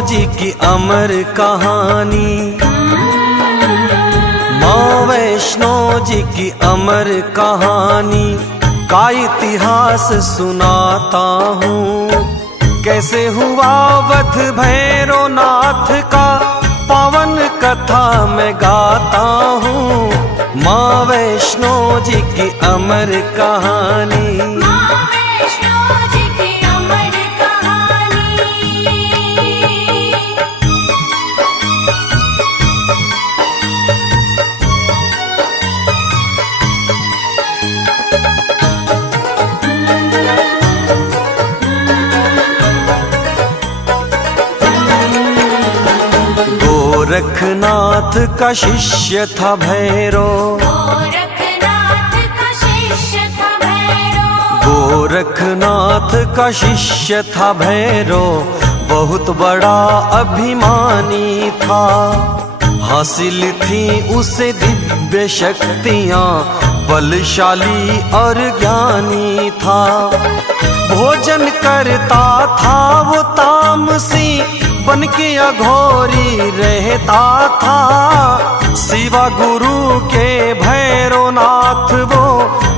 जी की अमर कहानी, माँ वैष्णो जी की अमर कहानी का इतिहास सुनाता हूँ। कैसे हुआ वध भैरवनाथ का पावन कथा मैं गाता हूँ। माँ वैष्णो जी की अमर कहानी, गोरखनाथ का शिष्य था भैरव, गोरखनाथ का शिष्य था भैरव, बहुत बड़ा अभिमानी था। हासिल थी उसे दिव्य शक्तियाँ, बलशाली और ज्ञानी था। भोजन करता था वो तामसी, बन के अघोरी रहता था। शिवा गुरु के भैरवनाथ वो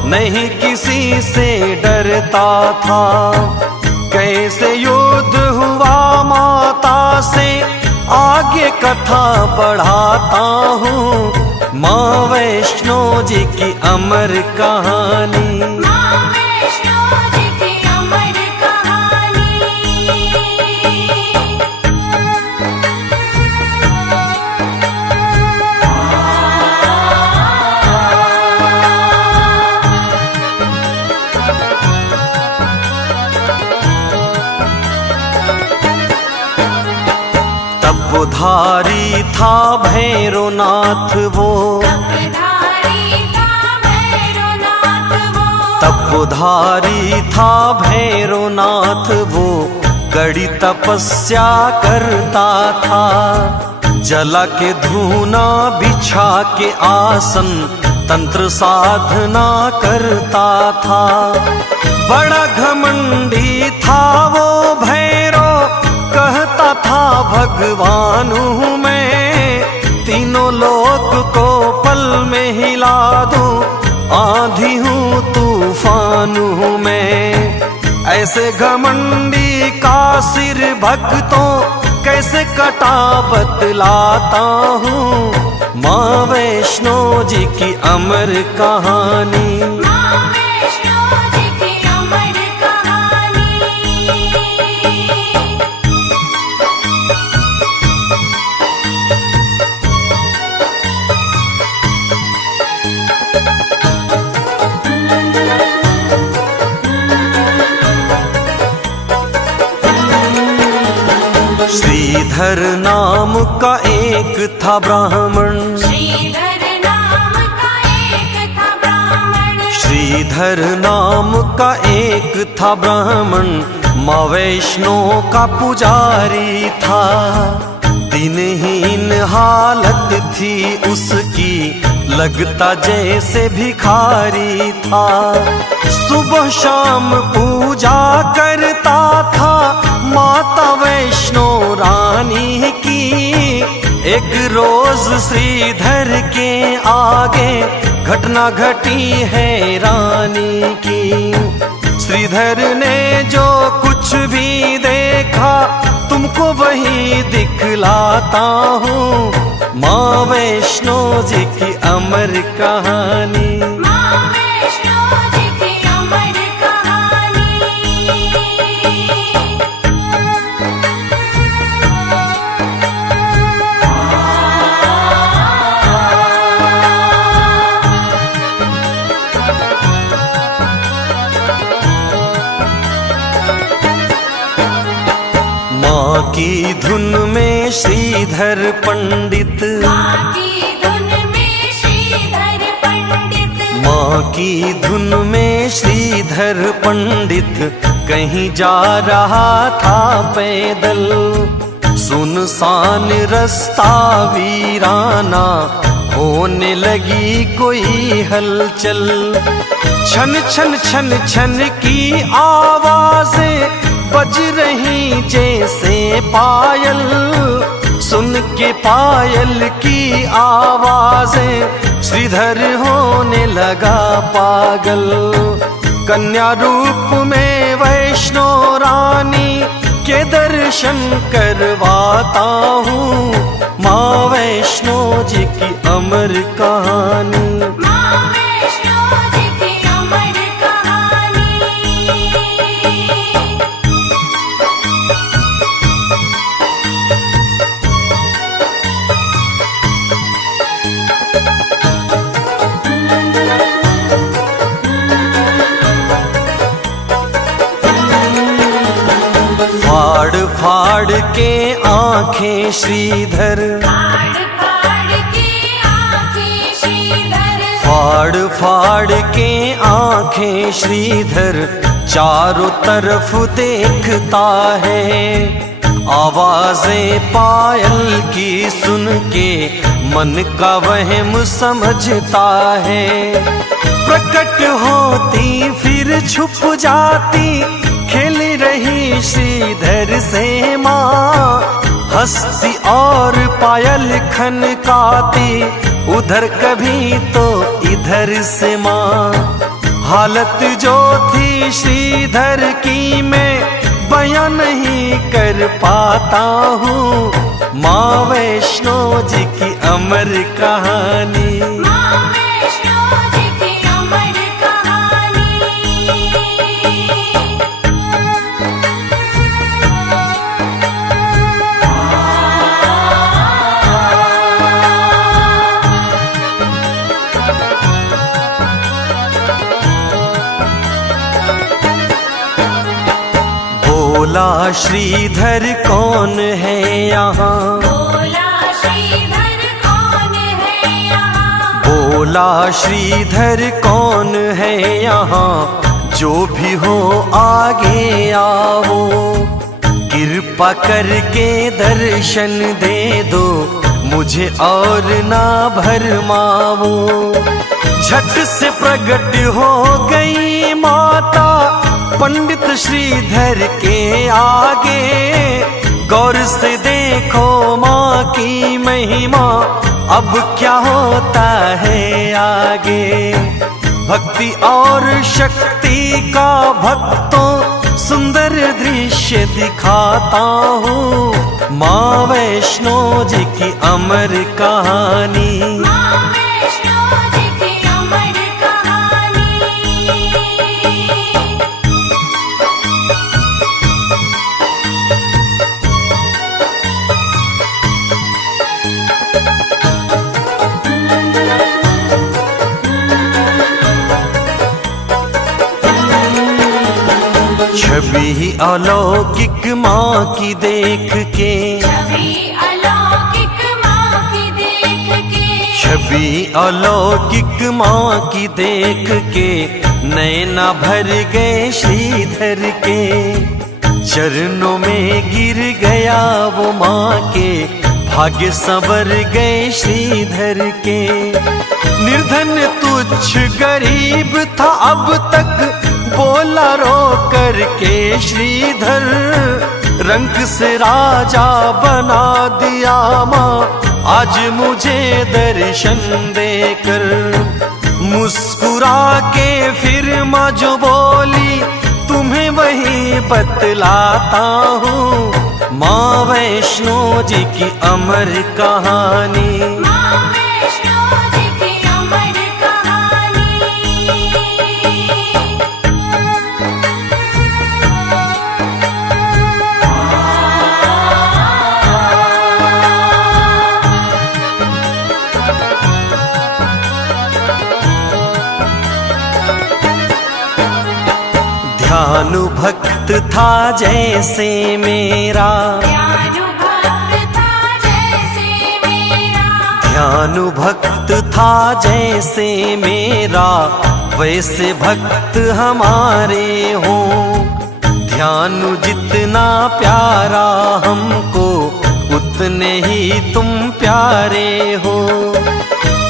नहीं किसी से डरता था। कैसे युद्ध हुआ माता से, आगे कथा बढ़ाता हूँ। माँ वैष्णो जी की अमर कहानी, तपधारी था भैरवनाथ वो, तपधारी था भैरवनाथ वो, कड़ी तपस्या करता था। जला के धूना बिछा के आसन, तंत्र साधना करता था। बड़ा घमंडी था वो भैरव, कहता था भगवान हूँ मैं, तीनों लोक को पल में हिला दूं, आंधी हूँ तूफान हूँ मैं। ऐसे घमंडी का सिर भक्तों कैसे कटा बतलाता हूँ। माँ वैष्णो जी की अमर कहानी, श्रीधर नाम का एक था ब्राह्मण, श्रीधर नाम का एक था ब्राह्मण, माँ वैष्णो का पुजारी था। दिनहीन हालत थी उसकी, लगता जैसे भिखारी था। सुबह शाम पूजा करता था माता वैष्णो रानी की। एक रोज श्रीधर के आगे घटना घटी है रानी की। श्रीधर ने जो कुछ भी देखा, तुमको वही दिखलाता हूँ। माँ वैष्णो जी की अमर कहानी, माँ की धुन में श्रीधर पंडित, माँ की धुन में श्रीधर पंडित कहीं जा रहा था पैदल। सुनसान रास्ता वीराना, होने लगी कोई हलचल। छन छन छन छन की आवाजें बज रही जैसे पायल, सुन के पायल की आवाजें श्रीधर होने लगा पागल। कन्या रूप में वैष्णो रानी के दर्शन करवाता हूँ, माँ वैष्णो जी की अमर कहानी। फाड़ फाड़ के आंखें श्रीधर, फाड़ फाड़ के आंखें श्रीधर चारों तरफ देखता है। आवाजें पायल की सुन के मन का वहम समझता है। प्रकट होती फिर छुप जाती, खेल रही श्रीधर से माँ, हंसती और पायल खनकाती, उधर कभी तो इधर से माँ। हालत जो थी श्रीधर की मैं बयां नहीं कर पाता हूँ, माँ वैष्णो जी की अमर कहानी। बोला श्रीधर कौन है यहाँ, बोला श्रीधर कौन है यहाँ, बोला श्रीधर कौन है यहाँ, जो भी हो आगे आओ, कृपा करके दर्शन दे दो, मुझे और ना भरमाओ। झट से प्रकट हो गई माता पंडित श्रीधर के आगे, गौर से देखो माँ की महिमा, अब क्या होता है आगे। भक्ति और शक्ति का भक्तों सुंदर दृश्य दिखाता हूँ, माँ वैष्णो जी की अमर कहानी। छवि अलौकिक माँ की देख के, छवि अलौकिक माँ की देख के, छवि अलौकिक माँ की देख के, नैना भर गए श्रीधर के। चरणों में गिर गया वो माँ के, भाग्य संवर गए श्रीधर के। निर्धन तुच्छ गरीब था अब तक, बोला रो करके श्रीधर, रंग से राजा बना दिया माँ, आज मुझे दर्शन देकर। मुस्कुरा के फिर माँ जो बोली, तुम्हें वही बतलाता हूँ, माँ वैष्णो जी की अमर कहानी। ध्यानु भक्त था जैसे मेरा, ध्यानु भक्त था जैसे मेरा, ध्यानु भक्त था जैसे मेरा, वैसे भक्त हमारे हो। ध्यानु जितना प्यारा हमको, उतने ही तुम प्यारे हो।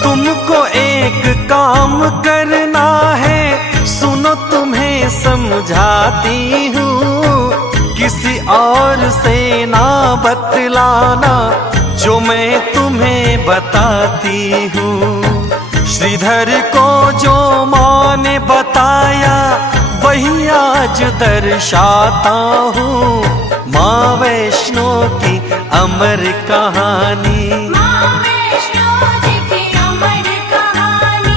तुमको एक काम करना है, सुनो तुम्हें समझाती हूँ, किसी और से ना बतलाना जो मैं तुम्हें बताती हूँ। श्रीधर को जो माँ ने बताया वही आज दर्शाता हूँ। माँ वैष्णो की अमर कहानी, माँ वैष्णो जी की अमर कहानी।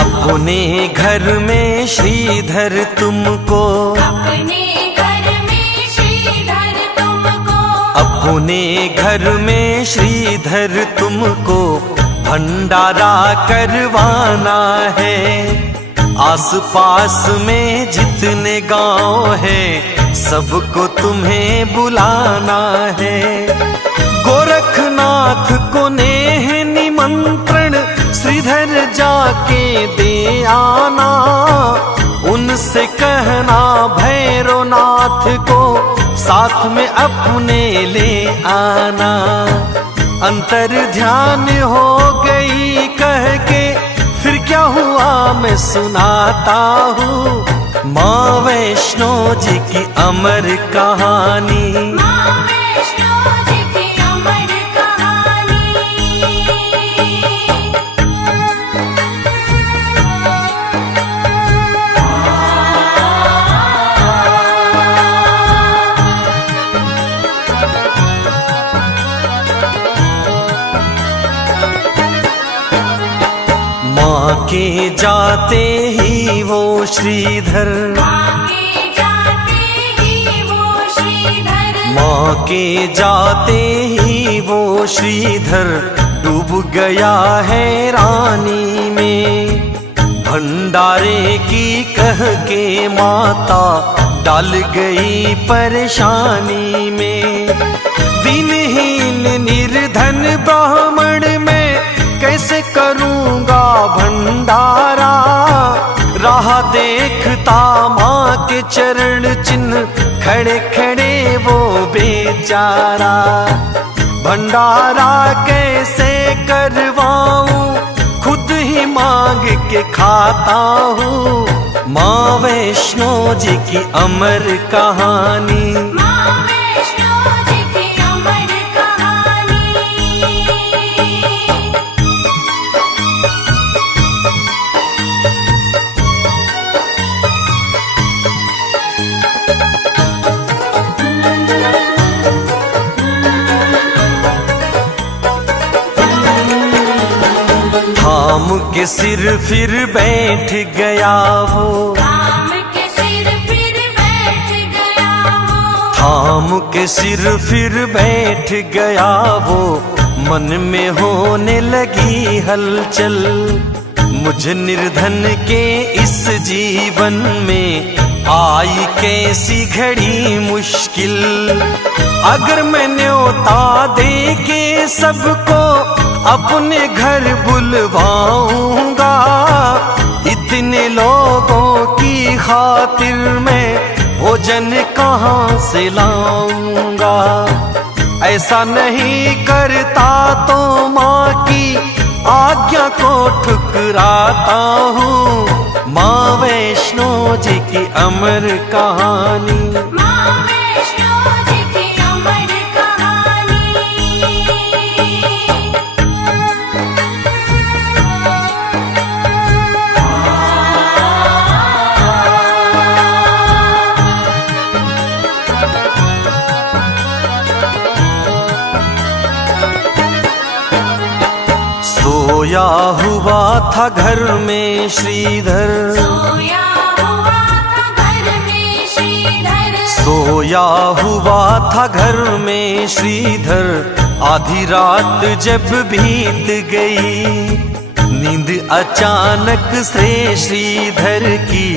अपने घर में श्रीधर तुमको, अपने घर में श्रीधर तुमको, अपने घर में श्रीधर तुमको भंडारा करवाना है। आस पास में जितने गांव है सबको तुम्हें बुलाना है। गोरखनाथ को नेह निमंत्रण श्रीधर जाके दे आना। उनसे कहना भैरवनाथ को साथ में अपने ले आना। अंतर ध्यान हो गई कह के फिर क्या हुआ मैं सुनाता हूँ। माँ वैष्णो जी की अमर कहानी, माँ वैष्णो जी की अमर कहानी। माँ के जाते ही वो श्रीधर, माँ के जाते ही वो श्रीधर, माँ के जाते ही वो श्रीधर डूब गया है रानी में। भंडारे की कह के माता डाल गई परेशानी में। दिनहीन निर्धन ब्राह्मण में कैसे करूँगा भंडारा। राह देखता माँ के चरण चिन्ह खड़े खड़े वो बेचारा। भंडारा कैसे करवाऊं खुद ही मांग के खाता हूँ। माँ वैष्णो जी की अमर कहानी, माँ वैष्णो जी की अमर कहानी। थाम के सिर फिर बैठ गया वो, थाम के सिर फिर बैठ गया वो, थाम के सिर फिर बैठ गया वो। मन में होने लगी हलचल, मुझ निर्धन के इस जीवन में आई कैसी घड़ी मुश्किल। अगर मैं न्योता दे के सबको अपने घर बुलवाऊंगा, इतने लोगों की खातिर मैं भोजन कहाँ से लाऊंगा। ऐसा नहीं करता तो माँ की आज्ञा को ठुकराता हूँ। माँ वैष्णो जी की अमर कहानी, माँ वैष्णो जी की अमर कहानी। सोया हुआ था घर में श्रीधर, सोया हुआ था घर में श्रीधर, सोया हुआ था घर में श्रीधर। आधी रात जब बीत गई, नींद अचानक से श्रीधर की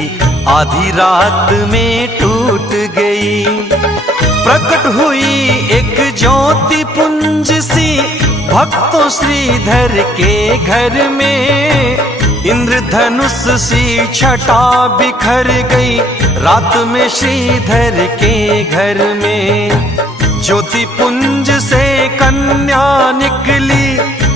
आधी रात में टूट गई। प्रकट हुई एक ज्योति पुंज सी भक्तों श्रीधर के घर में। इंद्रधनुष सी छटा बिखर गई रात में श्रीधर के घर में। ज्योति पुंज से कन्या निकली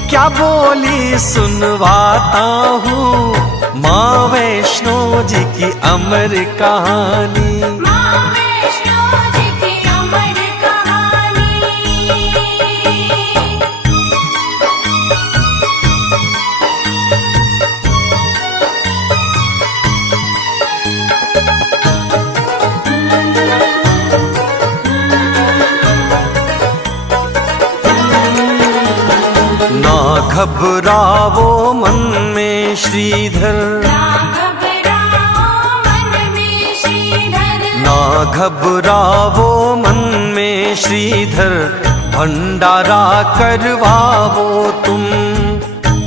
क्या बोली सुनवाता हूँ, माँ वैष्णो जी की अमर कहानी। माँ वैष्णो जी की अमर कहानी। ना घबराओ मन में श्रीधर, ना घबराओ मन में श्रीधर, ना घबराओ मन में श्रीधर, भंडारा करवाओ तुम।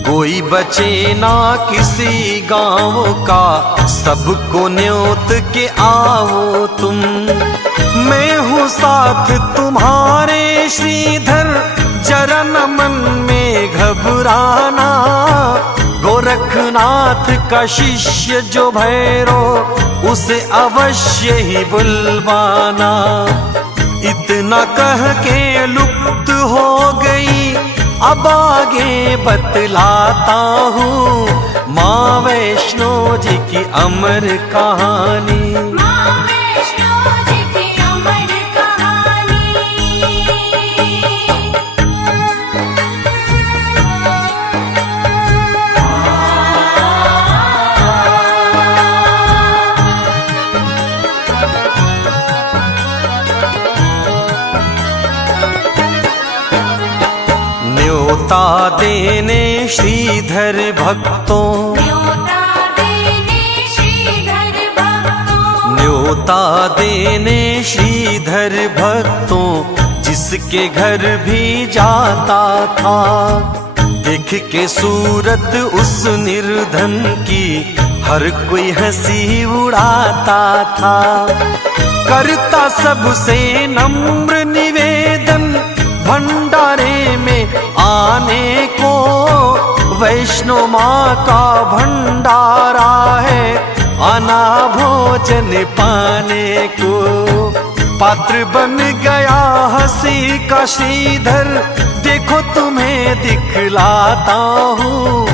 कोई बचे ना किसी गांव का, सबको न्योत के आओ तुम। मैं हूँ साथ तुम्हारे श्रीधर, जरा न मन में घबराना। गोरखनाथ का शिष्य जो भैरो, उसे अवश्य ही बुलवाना। इतना कह के लुप्त हो गई, अब आगे बतलाता हूँ, माँ वैष्णो जी की अमर कहानी। माँ वैष्णो जी की अमर कहानी। न्योता देने श्रीधर भक्तों, न्योता देने श्रीधर भक्तों, न्योता देने श्रीधर भक्तों, जिसके घर भी जाता था। देख के सूरत उस निर्धन की, हर कोई हंसी उड़ाता था। करता सबसे नम्र निवेदन, भंडारे में आने को। वैष्णो माँ का भंडारा है, आना भोजन पाने को। पात्र बन गया हंसी का श्रीधर, देखो तुम्हें दिखलाता हूँ,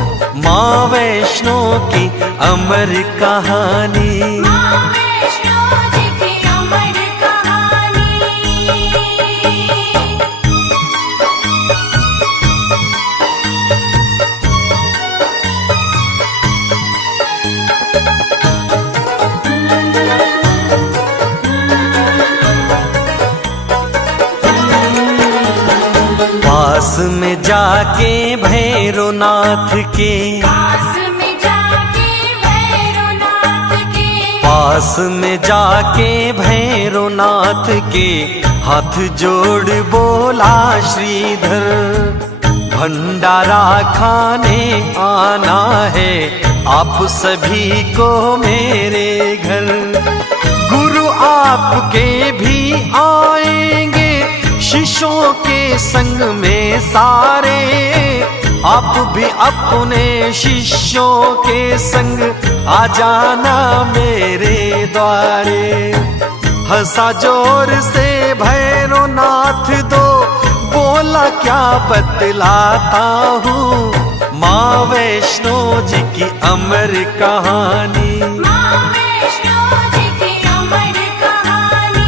माँ वैष्णो की अमर कहानी। माँ वैष्णो जी की अमर कहानी। पास में जाके भैरवनाथ के, पास में जाके भैरवनाथ के, पास में जाके भैरवनाथ के, हाथ जोड़ बोला श्रीधर, भंडारा खाने आना है आप सभी को मेरे घर। गुरु आपके भी आएंगे शिष्यों के संग में सारे, आप भी अपने शिष्यों के संग आ जाना मेरे द्वारे। हंसा जोर से भैरवनाथ दो, बोला क्या बतलाता हूँ, माँ वैष्णो जी की अमर कहानी। माँ वैष्णो जी की अमर कहानी।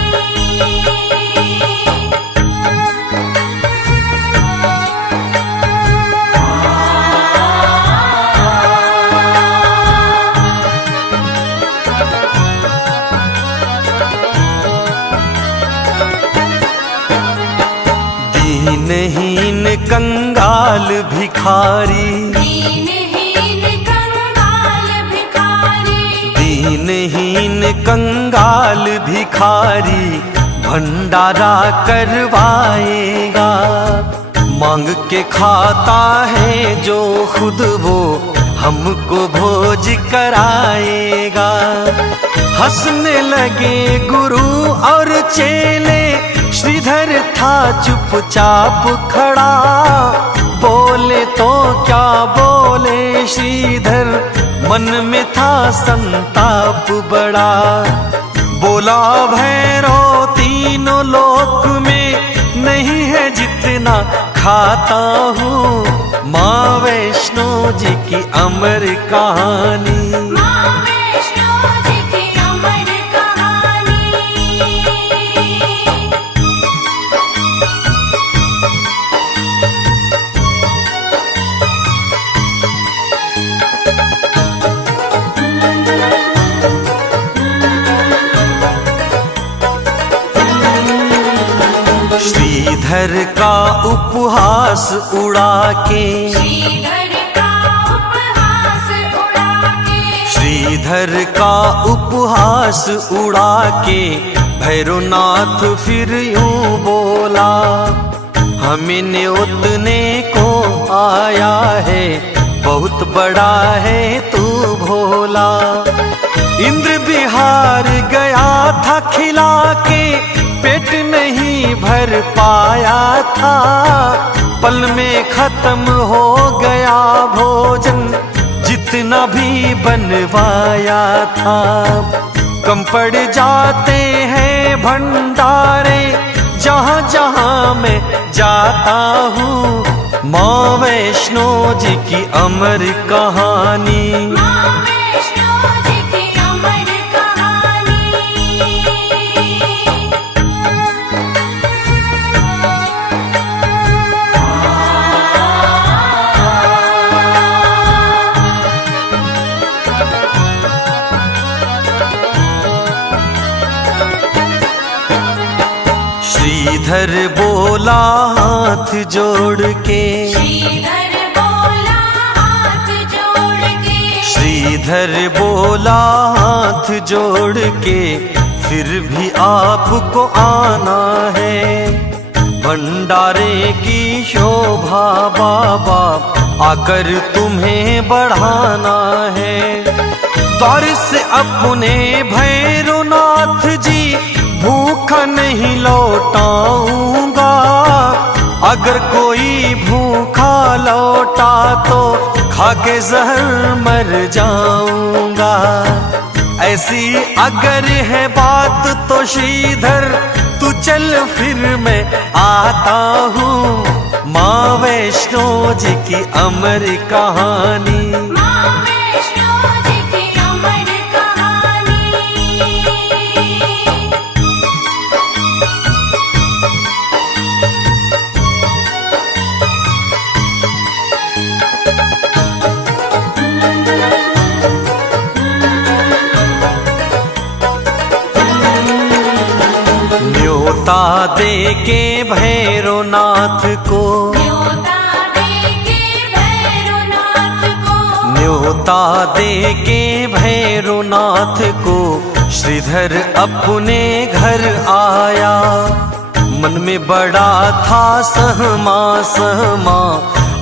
दीनहीन कंगाल भिखारी, दीनहीन कंगाल भिखारी, दीनहीन कंगाल भिखारी, भंडारा करवाएगा। मांग के खाता है जो खुद वो, हमको भोज कराएगा। हंसने लगे गुरु और चेले, श्रीधर था चुपचाप खड़ा। बोले तो क्या बोले श्रीधर, मन में था संताप बड़ा, बोला भैरव तीनों लोक में नहीं है जितना खाता हूँ। माँ वैष्णो जी की अमर कहानी, माँ वैष्णो जी की अमर कहानी। श्रीधर का उपहास उड़ा के, श्रीधर का उपहास उड़ा के, श्रीधर का उपहास उड़ा के भैरवनाथ फिर यूं बोला, हमें न्योतने को आया है, बहुत बड़ा है तू भोला। इंद्र बिहार गया था खिला के, पेट नहीं भर पाया था, पल में खत्म हो गया भोजन जितना भी बनवाया था। कम पड़ जाते हैं भंडारे जहाँ जहाँ मैं जाता हूँ। माँ वैष्णो जी की अमर कहानी, माँ वैष्णो जी की अमर कहानी। श्रीधर बोला हाथ जोड़ के, श्रीधर बोला हाथ जोड़ के, श्रीधर बोला हाथ जोड़ के, फिर भी आपको आना है। भंडारे की शोभा बाबा आकर तुम्हें बढ़ाना है। द्वार से अपने भैरवनाथ जी भूखा नहीं लौटाऊंगा, अगर कोई भूखा लौटा तो खाके जहर मर जाऊंगा। ऐसी अगर है बात तो श्रीधर तू चल फिर मैं आता हूँ। माँ वैष्णो जी की अमर कहानी, माँ वैष्णो जी की अमर कहानी। न्योता दे के भैरवनाथ को, न्योता दे के भैरवनाथ को, न्योता दे के भैरवनाथ को श्रीधर अपने घर आया। मन में बड़ा था सहमा सहमा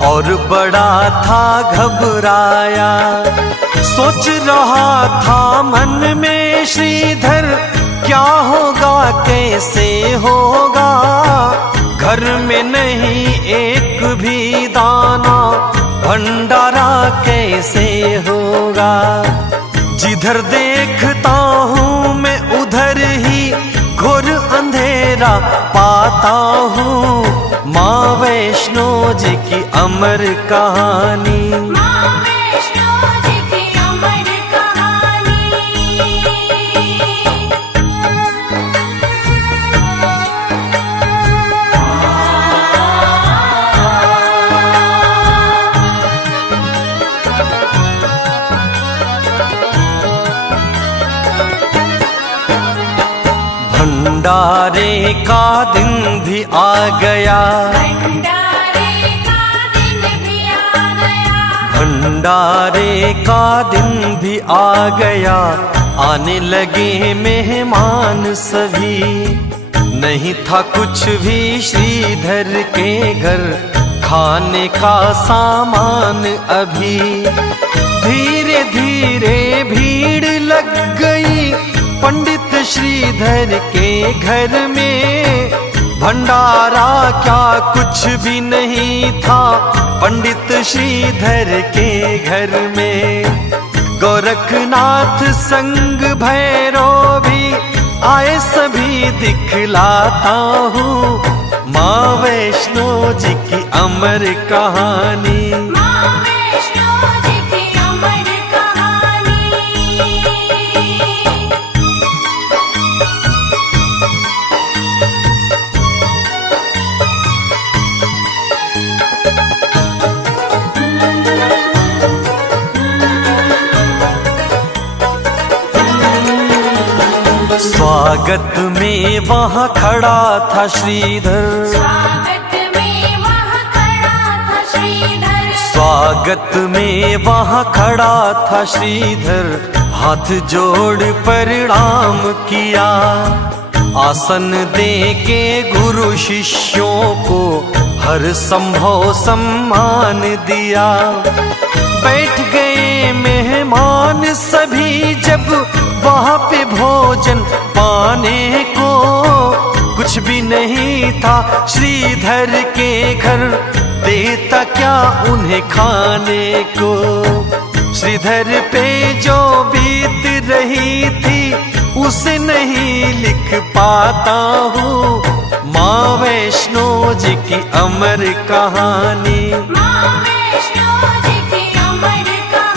और बड़ा था घबराया। सोच रहा था मन में श्रीधर क्या होगा कैसे होगा, घर में नहीं एक भी दाना, भंडारा कैसे होगा। जिधर देखता हूँ मैं उधर ही घोर अंधेरा पाता हूँ। माँ वैष्णो जी की अमर कहानी, माँ वैष्णो जी की अमर कहानी। भंडारे का दिन भी आ गया, भंडारे का दिन भी आ गया, भंडारे का दिन भी आ गया। आने लगे मेहमान सभी, नहीं था कुछ भी श्रीधर के घर खाने का सामान अभी। धीरे धीरे भीड़ लग गई पंडित श्रीधर के घर में। भंडारा क्या कुछ भी नहीं था पंडित श्रीधर के घर में। गोरखनाथ संग भैरो भी आए सभी दिखलाता हूँ माँ वैष्णो जी की अमर कहानी। माँ वैष्णो जी की अमर कहानी। स्वागत में वहाँ खड़ा था श्रीधर, स्वागत में वहाँ खड़ा था श्रीधर। स्वागत में वहाँ खड़ा था श्रीधर, हाथ जोड़ प्रणाम किया, आसन दे के गुरु शिष्यों को हर संभव सम्मान दिया। बैठ गए मेहमान सभी जब वहाँ पे भोजन पाने को, कुछ भी नहीं था श्रीधर के घर, देता क्या उन्हें खाने को। श्रीधर पे जो बीत रही थी उसे नहीं लिख पाता हूँ, माँ वैष्णो जी की अमर कहानी। माँ वैष्णो जी की अमर कहानी।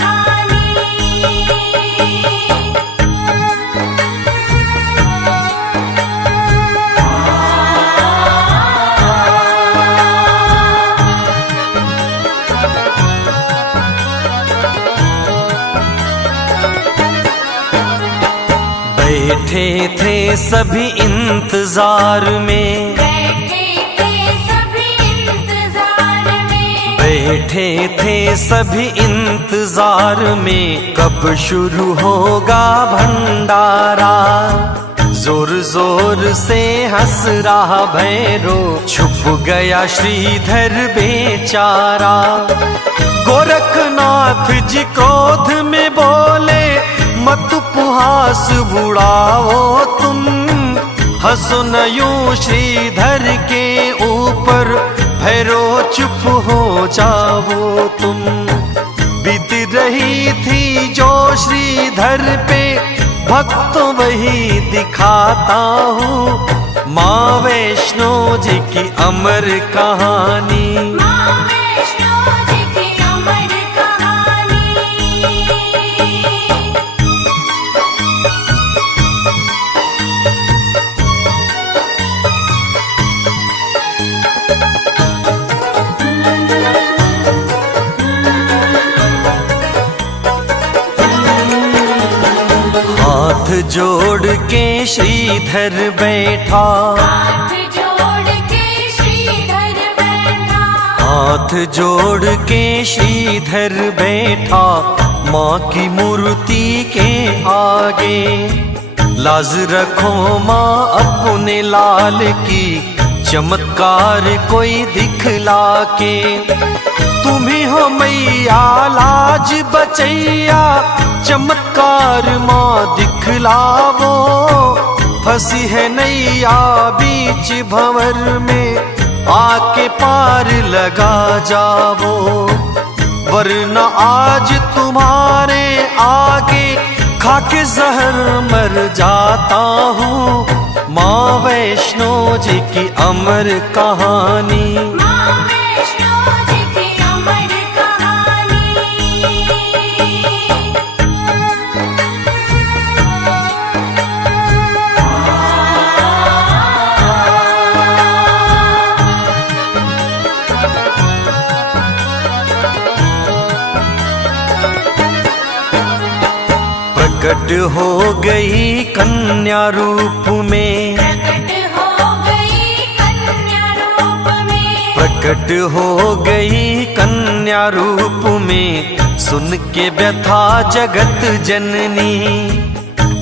बैठे थे सभी इंतजार में, बैठे थे सभी इंतजार में, बैठे थे सभी इंतजार में, कब शुरू होगा भंडारा। जोर जोर से हंस रहा भैरो, छुप गया श्रीधर बेचारा। गोरखनाथ जी क्रोध में बोले, मत उपहास बुढ़ाओ तुम, हंसो न यूं श्रीधर के ऊपर, भैरो चुप हो जाओ तुम। बीत रही थी जो श्रीधर पे, भक्तों वही दिखाता हूँ, माँ वैष्णो जी की अमर कहानी। माँ वैष्णो जी की अमर कहानी। हाथ जोड़ के श्रीधर बैठा, हाथ जोड़ के श्रीधर बैठा, हाथ जोड़ के श्रीधर बैठा, माँ की मूर्ति के आगे। लाज रखो माँ अपने लाल की, चमत्कार कोई दिखला के। तुम्ही हो मैया लाज बचैया, चमत्कार माँ दिखलावो। फंसी है नैया बीच भंवर में, आके पार लगा जावो। वरना आज तुम्हारे आगे खाके जहर मर जाता हूँ, माँ वैष्णो जी की अमर कहानी। माँ वैष्णो जी की अमर कहानी। प्रकट हो गई कन्या रूप में, प्रकट हो गई कन्या रूप में, प्रकट हो गई कन्या रूप में। सुन के व्यथा जगत जननी,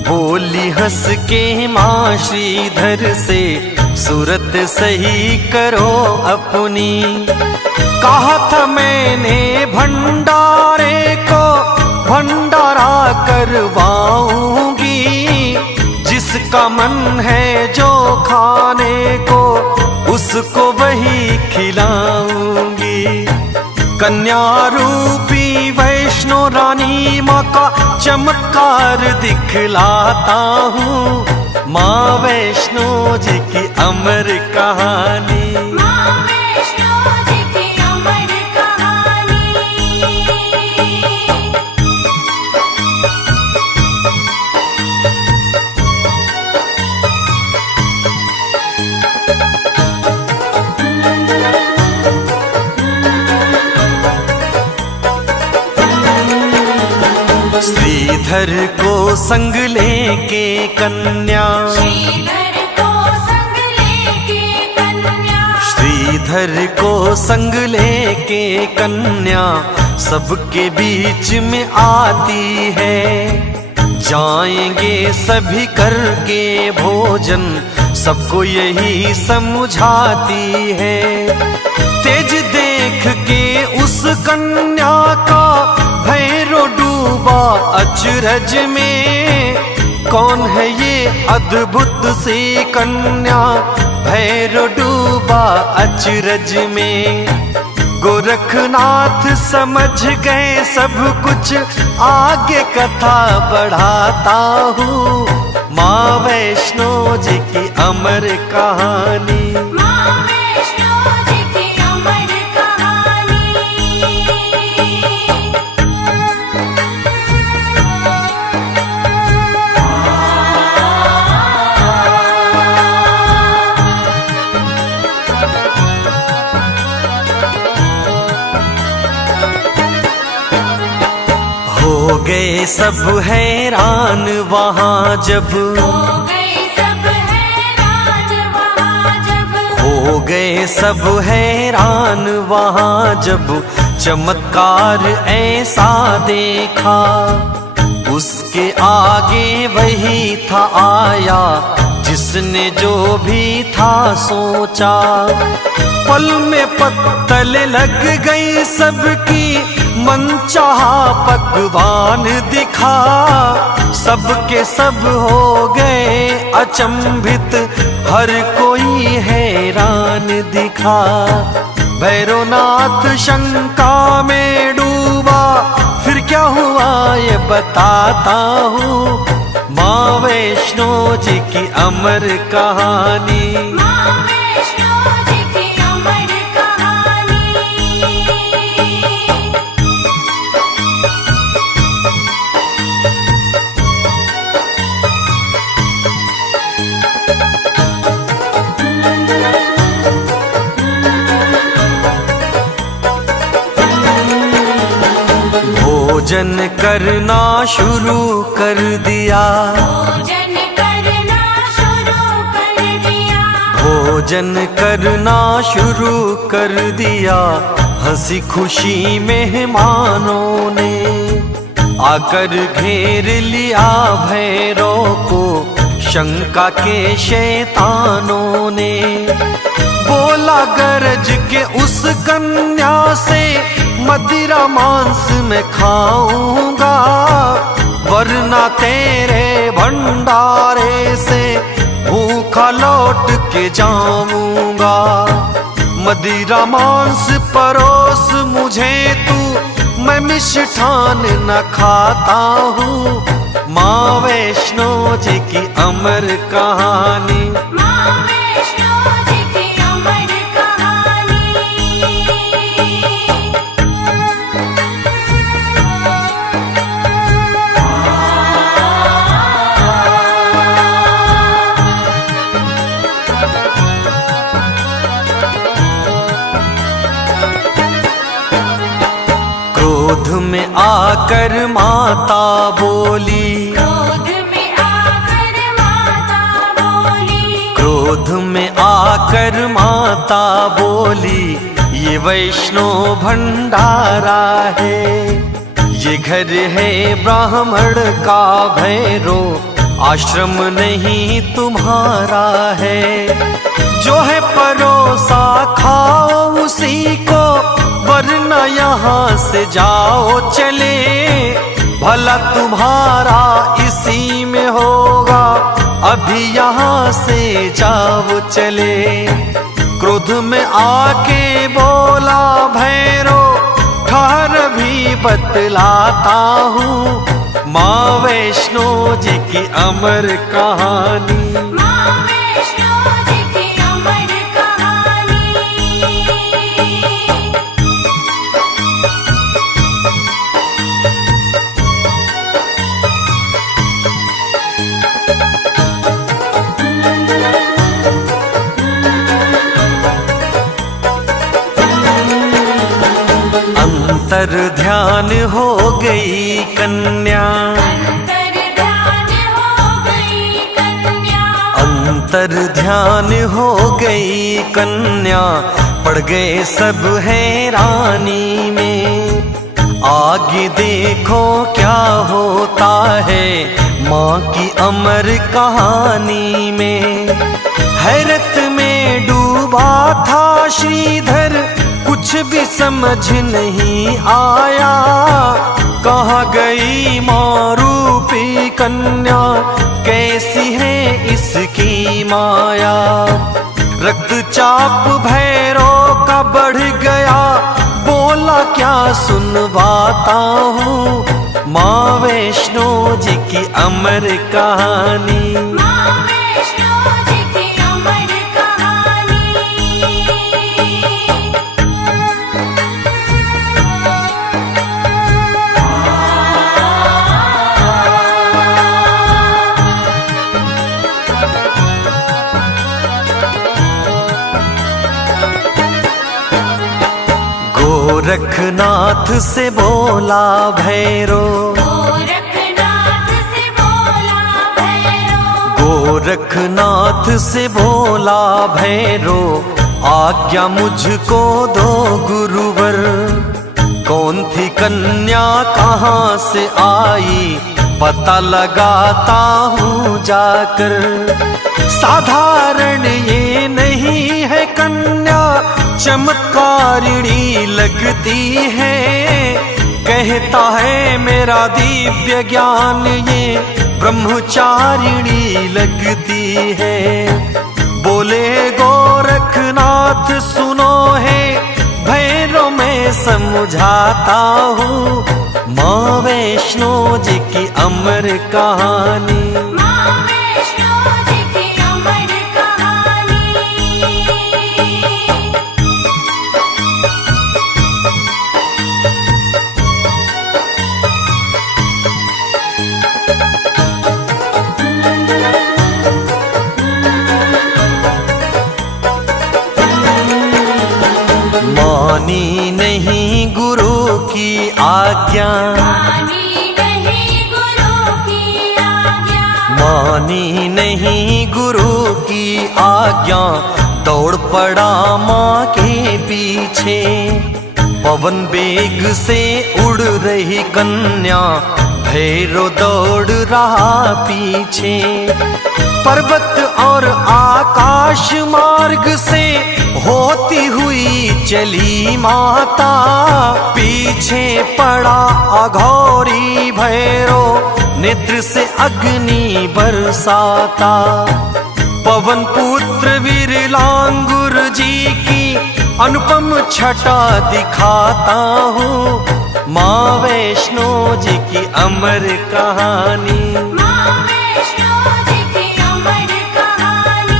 बोली हंस के माँ श्रीधर से, सूरत सही करो अपनी। कहा था मैंने भंडारे को, भंडारा करवाऊंगी। जिसका मन है जो खाने को, उसको वही खिलाऊंगी। कन्या रूपी वैष्णो वैष्णो रानी माँ का चमत्कार दिखलाता हूँ। माँ वैष्णो जी की अमर कहानी, माँ वैष्णो जी की अमर कहानी। श्रीधर को संग लेके कन्या, श्रीधर को संग लेके कन्या, श्रीधर को संग लेके कन्या सबके बीच में आती है। जाएंगे सभी करके भोजन, सबको यही समझाती है। तेज देख के उस कन्या का भैरो डूबा अचरज में। कौन है ये अद्भुत सी कन्या, भैरो डूबा अचरज में। गोरखनाथ समझ गए सब कुछ, आगे कथा बढ़ाता हूँ। माँ वैष्णो जी की अमर कहानी, माँ वैष्णो जी की अमर कहानी। हो गए सब हैरान वहाँ जब, हो गए सब हैरान वहाँ जब, हो गए सब हैरान वहाँ जब चमत्कार ऐसा देखा। उसके आगे वही था आया जिसने जो भी था सोचा। पल में पत्तल लग गई सबकी, मनचाहा पकवान दिखा। सबके सब हो गए अचंभित, हर कोई हैरान दिखा। भैरवनाथ शंका में डूबा, फिर क्या हुआ ये बताता हूँ। माँ वैष्णो जी की अमर कहानी, माँ वैष्णो जी की अमर कहानी। भोजन करना शुरू कर दिया, भोजन करना शुरू कर दिया, भोजन करना शुरू कर दिया। हंसी खुशी मेहमानों ने आकर घेर लिया भैरव को, शंका के शैतानों ने। बोला गरज के उस कन्या से, मदिरा मांस में खाऊंगा, वरना तेरे भंडारे से भूखा लौट के जाऊंगा। मदिरा मांस परोस मुझे तू, मैं मिष्ठान न खाता हूँ। माँ वैष्णो जी की अमर कहानी, माँ वैष्णो जी की अमर कहानी। क्रोध में आकर माता बोली, क्रोध में आकर माता बोली, क्रोध में आकर माता बोली। ये वैष्णो भंडारा है, ये घर है ब्राह्मण का भैरो, आश्रम नहीं तुम्हारा है। जो है परोसा खाओ उसी को, वरना यहाँ से जाओ चले। भला तुम्हारा इसी में होगा, अभी यहाँ से जाओ चले। क्रोध में आके बोला भैरो, ठहर भी बतलाता हूँ माँ वैष्णो जी की अमर कहानी। माँ वैष्णो जी की अमर कहानी। अंतर ध्यान हो गई कन्या, अंतर ध्यान हो गई कन्या, अंतर ध्यान हो गई कन्या, पड़ गए सब हैरानी में। आगे देखो क्या होता है माँ की अमर कहानी में। हैरत में डूबा था श्रीधर, कुछ भी समझ नहीं आया, कहाँ गई माँ रूपी कन्या, कैसी है इसकी माया। रक्तचाप भैरव का बढ़ गया, बोला क्या सुनवाता हूँ माँ वैष्णो जी की अमर कहानी। माँ वैष्णो जी की अमर कहानी। गोरखनाथ से बोला भैरो, गोरखनाथ से बोला भैरव, गोरखनाथ से बोला भैरो, आज्ञा मुझको दो गुरुवर। कौन थी कन्या कहाँ से आई, पता लगाता हूँ जाकर। साधारण ये नहीं है कन्या, चमत्कारिणी लगती है। कहता है मेरा दिव्य ज्ञान ये ब्रह्मचारिणी लगती है। बोले गोरखनाथ सुनो है भैरव मैं समझाता हूँ माँ वैष्णो जी की अमर कहानी। माँ वैष्णो जी की अमर कहानी। मानी नहीं गुरु की आज्ञा, मानी नहीं गुरु की आज्ञा, मानी नहीं गुरु की आज्ञा, दौड़ पड़ा माँ के पीछे। पवन बेग से उड़ रही कन्या, भैरव दौड़ रहा पीछे। पर्वत और आकाश मार्ग से होती हुई चली माता, पीछे पड़ा अघोरी भैरव, नेत्र से अग्नि बरसाता। पवन पुत्र वीर लांगुर जी की अनुपम छटा दिखाता हूँ माँ वैष्णो जी की अमर कहानी। माँ वैष्णो जी की अमर कहानी।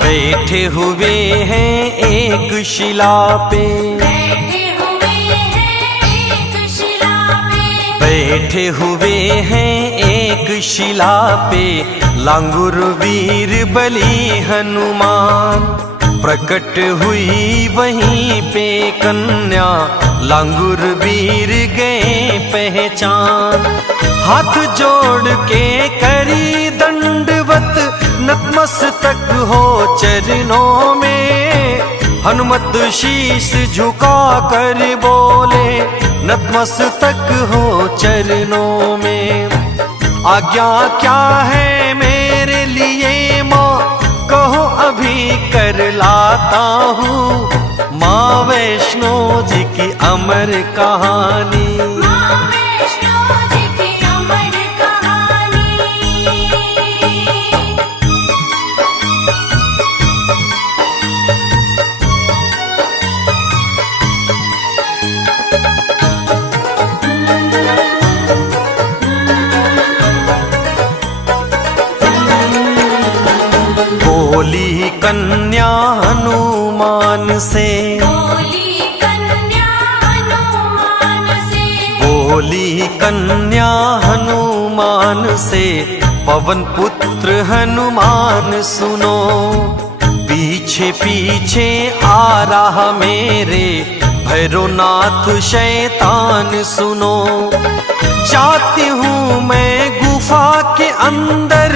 बैठे हुए हैं एक शिला पे, बैठे हुए हैं एक शिला पे, बैठे हुए हैं एक शिला पे, लांगुर वीर बली हनुमान। प्रकट हुई वहीं पे कन्या, लांगुर वीर गए पहचान। हाथ जोड़ के करी दंडवत, नतमस्तक हो चरणों में। हनुमत शीश झुका कर बोले, नतमस्तक हो चरणों में। आज्ञा क्या है मेरे लिए माँ, कहो अभी कर लाता हूँ माँ वैष्णो की अमर कहानी। माँ वैष्णो जी की अमर कहानी। बोली कन्या हनुमान से, बोली कन्या हनुमान से, बोली कन्या हनुमान से, पवन पुत्र हनुमान सुनो। पीछे पीछे आ रहा मेरे भैरवनाथ शैतान सुनो। जाती हूँ मैं गुफा के अंदर,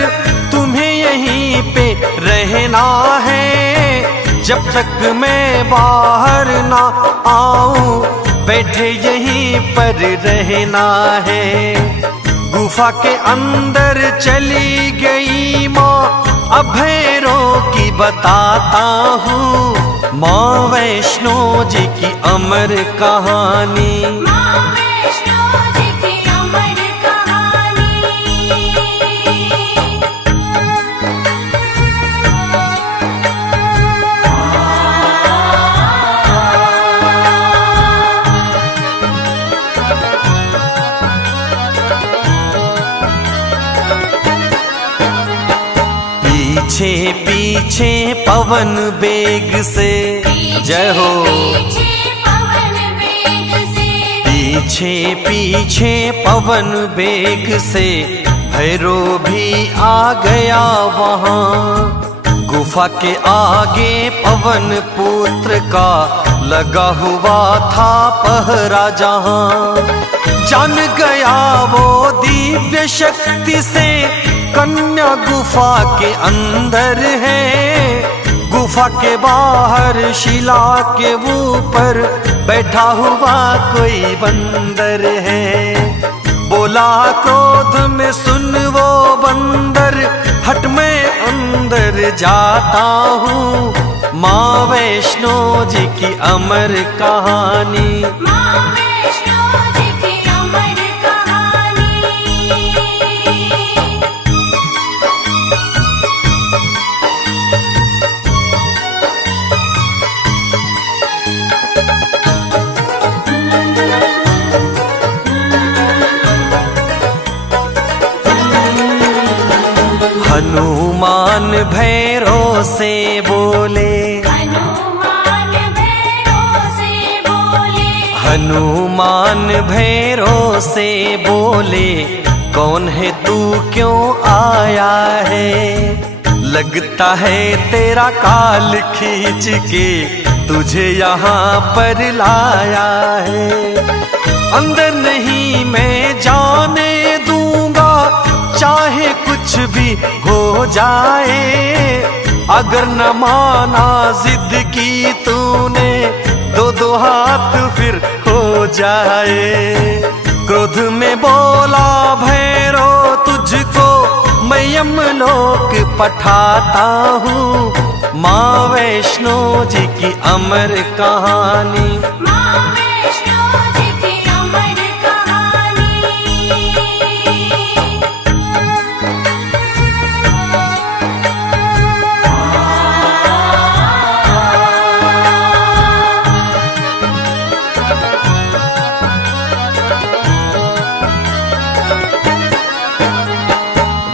तुम्हें यहीं पे रहना है। जब तक मैं बाहर ना आऊं, बैठे यहीं पर रहना है। गुफा के अंदर चली गई माँ, अब भैरव की बताता हूँ। माँ वैष्णो जी की अमर कहानी। माँ वैष्णो जी की अमर कहानी। पीछे पीछे पवन बेग से, जय हो। पीछे पवन वेग से, पीछे पीछे पवन बेग से, भैरव भी आ गया वहाँ। गुफा के आगे पवन पुत्र का लगा हुआ था पहरा जहाँ। जान गया वो दिव्य शक्ति से, कन्या गुफा के अंदर है। गुफा के बाहर शिला के ऊपर बैठा हुआ कोई बंदर है। बोला क्रोध में सुन वो बंदर, हट मैं अंदर जाता हूँ। माँ वैष्णो जी की अमर कहानी। माँ वैष्णो जी की अमर कहानी। हनुमान भैरव से बोले, हनुमान भैरव से बोले, हनुमान भैरव से बोले, कौन है तू क्यों आया है? लगता है तेरा काल खींच के तुझे यहाँ पर लाया है। अंदर नहीं मैं जाने दूंगा, चाहे कुछ भी हो जाए। अगर न माना जिद की तूने, दो दो हाथ फिर हो जाए। क्रोध में बोला भैरव तुझको, मैं यमलोक पठाता हूँ। माँ वैष्णो जी की अमर कहानी। माँ वैष्णो जी की अमर कहानी।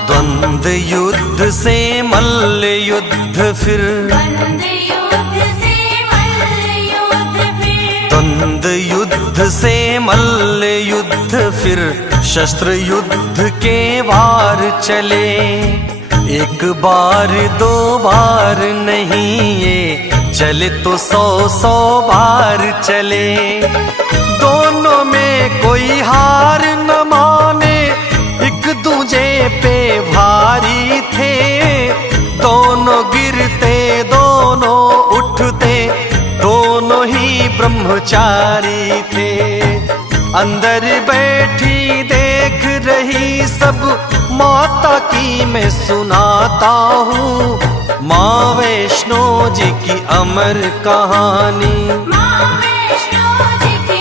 द्वंद्व युद्ध से मल्ल युद्ध फिर, द्वंद्व युद्ध से मल्ल युद्ध फिर, द्वंद्व युद्ध से मल्ल युद्ध फिर, शस्त्र युद्ध के वार चले। एक बार दो बार नहीं ये चले तो 100 बार चले। दोनों में कोई हार न माने, एक दूजे पे भारी थे। दोनों गिरते दोनों उठते, दोनों ही ब्रह्मचारी थे। अंदर बैठी देख रही सब माता की मैं सुनाता हूँ। माँ वैष्णो जी की अमर कहानी। माँ वैष्णो जी की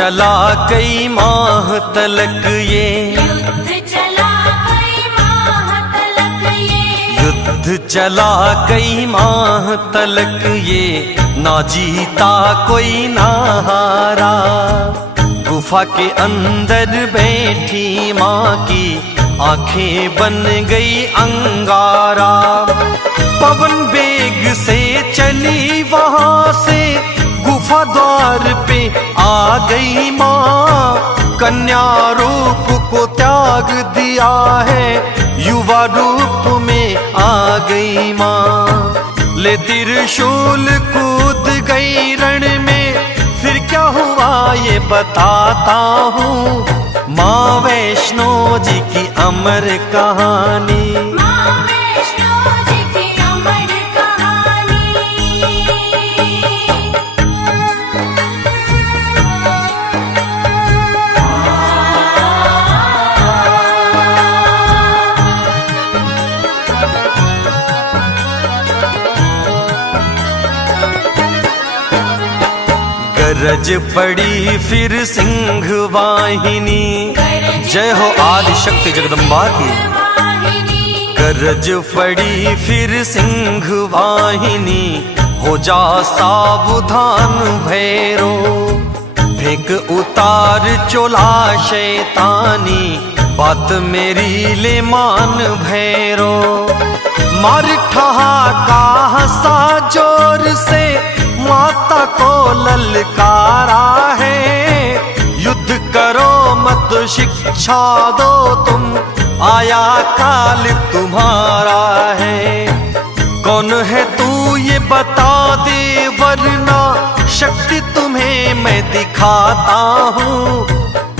चला कई माह तलक ये, युद्ध चला कई माह तलक ये, युद्ध चला कई माह तलक ये, ना जीता कोई ना हारा। गुफा के अंदर बैठी माँ की आंखें बन गई अंगारा। पवन बेग से चली वहां से गुफा द्वार पे आ गई माँ। कन्या रूप को त्याग दिया है, युवा रूप में आ गई माँ। ले त्रिशूल कूद गई रण में, फिर क्या हुआ ये बताता हूँ। माँ वैष्णो जी की अमर कहानी, माँ वैष्णो जी की अमर कहानी। गरज पड़ी फिर सिंह वाहिनी, जय हो आदि शक्ति जगदम्बा की। वाहिनी, गरज पड़ी फिर सिंह वाहिनी, हो जा सावधान भैरो। फेंक उतार चोला शैतानी, बात मेरी ले मान भैरो। मार ठहाका हंसा जोर से, माता को ललकारा है। युद्ध करो मत शिक्षा दो तुम, आया काल तुम्हारा है। कौन है तू ये बता दे, वरना शक्ति तुम्हें मैं दिखाता हूँ।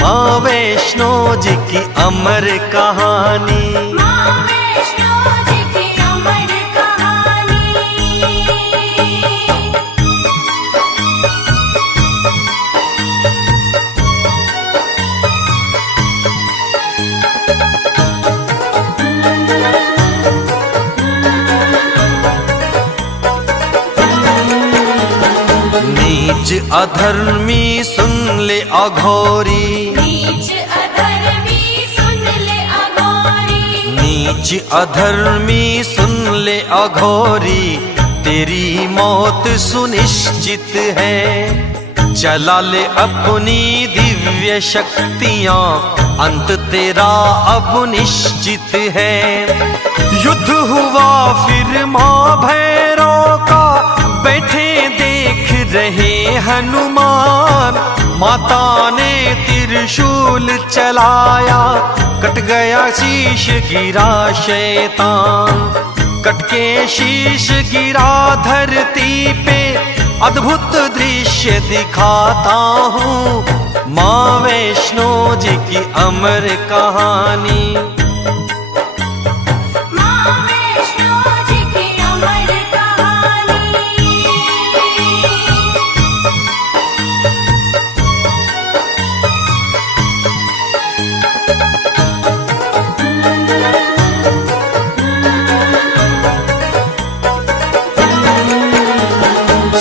माँ वैष्णो जी की अमर कहानी, माँ वैष्णो जी की अमर कहानी। नीच अधर्मी सुन ले अघोरी, नीच अधर्मी सुन ले अघोरी, नीच अधर्मी सुन ले अघोरी। तेरी मौत सुनिश्चित है, चला ले अपनी दिव्य शक्तियां, अंत तेरा अब निश्चित है। युद्ध हुआ फिर माँ भैरव का, बैठे देख रहे हनुमान। माता ने त्रिशूल चलाया, कट गया शीश गिरा शैतान। कट के शीश गिरा धरती पे, अद्भुत दृश्य दिखाता हूँ। माँ वैष्णो जी की अमर कहानी, माँ वैष्णो जी की अमर कहानी।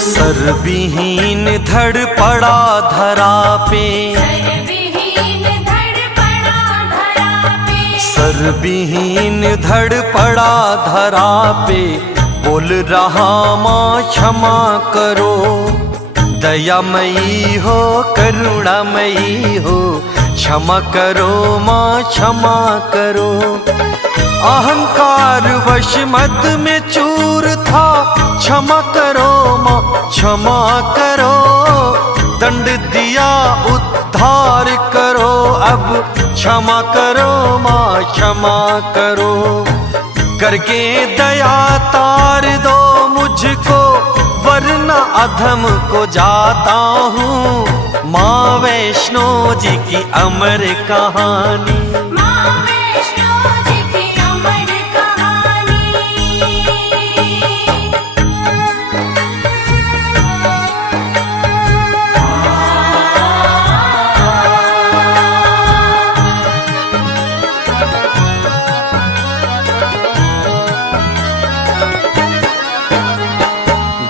सरविहीन धड़ पड़ा धरा पे, सरविहीन धड़ पड़ा धरा पे, सरविहीन धड़ पड़ा धरा पे। बोल रहा माँ क्षमा करो, दयामयी हो करुणामयी हो। क्षमा करो माँ क्षमा करो। अहंकार वश मद में चूर था, क्षमा करो माँ क्षमा करो। दंड दिया उद्धार करो, अब क्षमा करो माँ क्षमा करो। करके दया तार दो मुझको, वरना अधम को जाता हूँ। माँ वैष्णो जी की अमर कहानी, माँ वैष्णो जी की अमर कहानी।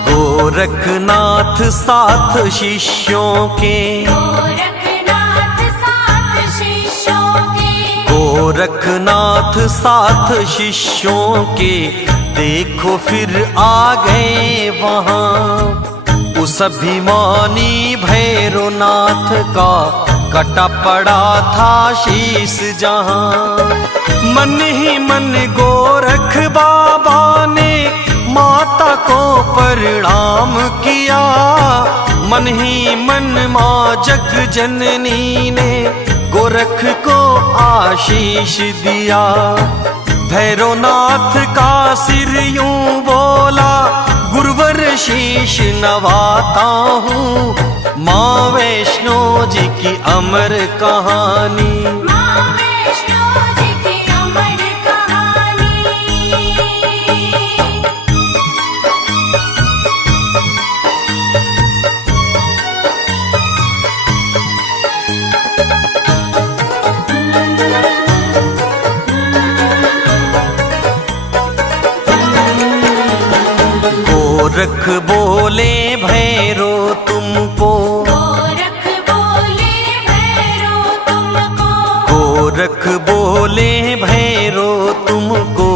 गोरखनाथ साथ शिष्यों के, गोरखनाथ गोरखनाथ साथ शिष्यों के देखो फिर आ गए वहां। उस अभिमानी भैरवनाथ का कटा पड़ा था शीश जहां। मन ही मन गोरख बाबा ने माता को प्रणाम किया। मन ही मन माँ जग जननी ने गोरख को आशीष दिया। भैरवनाथ का सिर यूं बोला, गुरुवर शीश नवाता हूँ। माँ वैष्णो जी की अमर कहानी, माँ वैष्णो जी की अमर कहानी। गोरख बोले भैरो तुमको, गोरख बोले भैरो तुमको, गोरख बोले भैरो तुमको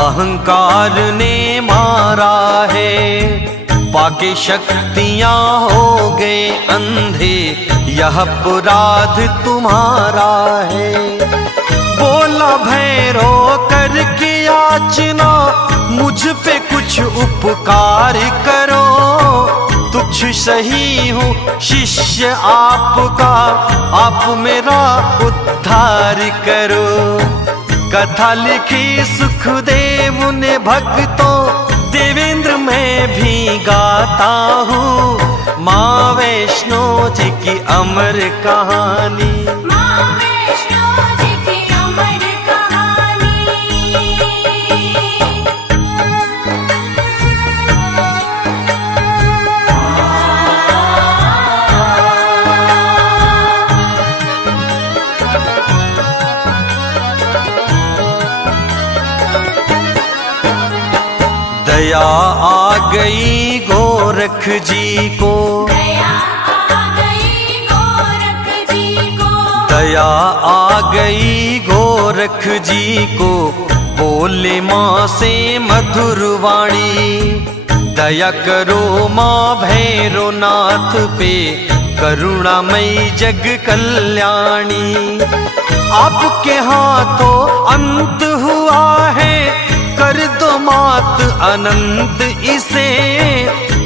अहंकार ने मारा है। पाके शक्तियां हो गए अंधे, यह अपराध तुम्हारा है। बोला भैरो करके याचना, मुझ पे कुछ उपकार करो। तुच्छ सही हूँ शिष्य आपका, आप मेरा उद्धार करो। कथा लिखी सुखदेव ने भक्तों, देवेंद्र मैं भी गाता हूँ। माँ वैष्णो जी की अमर कहानी, माँ वैष्णो जी की अमर कहानी। दया आ गई गोरख जी को, दया आ गई गोरख जी को, दया आ गई गोरख जी को। बोले माँ से मधुर वाणी, दया करो माँ भैरवनाथ पे, करुणामयी जग कल्याणी। आपके हाथों अंत हुआ है, कर दो मात अनंत इसे।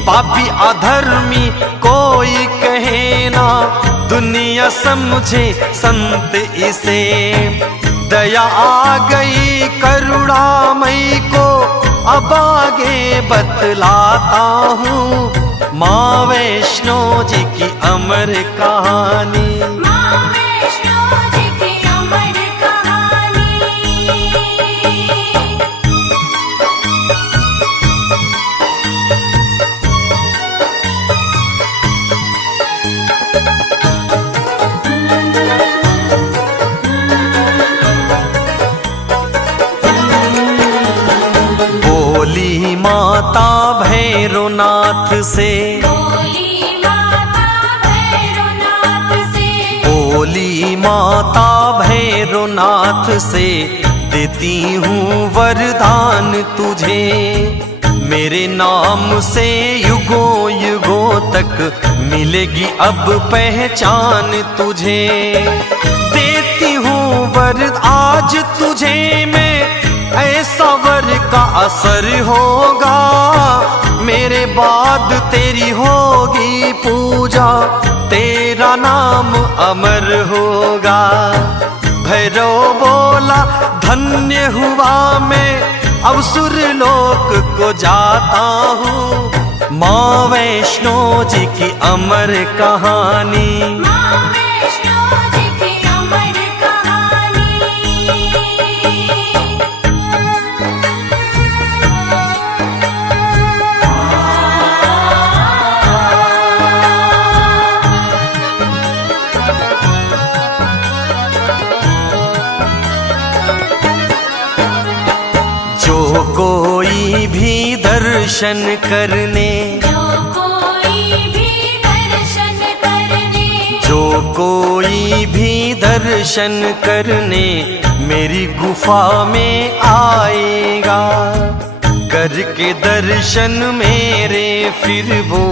पापी अधर्मी कोई कहे ना, दुनिया समझे संत इसे। दया आ गई करुणामयी को, अब आगे बतलाता हूँ। माँ वैष्णो जी की अमर कहानी, माँ वैष्णो जी की अमर कहानी। बोली माता भैरवनाथ से, बोली माता भैरवनाथ से, बोली माता भैरवनाथ से, देती हूँ वरदान तुझे। मेरे नाम से युगों युगों तक मिलेगी अब पहचान तुझे। देती हूँ वर आज तुझे मैं, ऐसा वर का असर होगा। मेरे बाद तेरी होगी पूजा, तेरा नाम अमर होगा। भैरव बोला धन्य हुआ मैं, अब सुरलोक को जाता हूँ। माँ वैष्णो जी की अमर कहानी, माँ वैष्णो जी की अमर कहानी। जो कोई भी दर्शन करने, जो कोई भी दर्शन करने, जो कोई भी दर्शन करने मेरी गुफा में आएगा। करके दर्शन मेरे फिर वो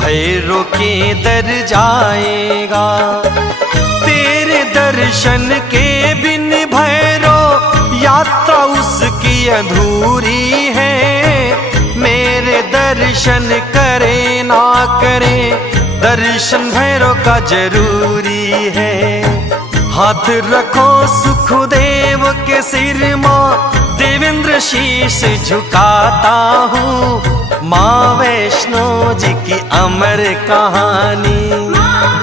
भैरो के दर जाएगा। तेरे दर्शन के बिन भैरो यात्रा उसकी अधूरी है। मेरे दर्शन करे ना करे दर्शन भैरो का जरूरी है। हाथ रखो सुखदेव के सिर माँ, देवेंद्र शीश झुकाता हूँ। माँ वैष्णो जी की अमर कहानी। माँ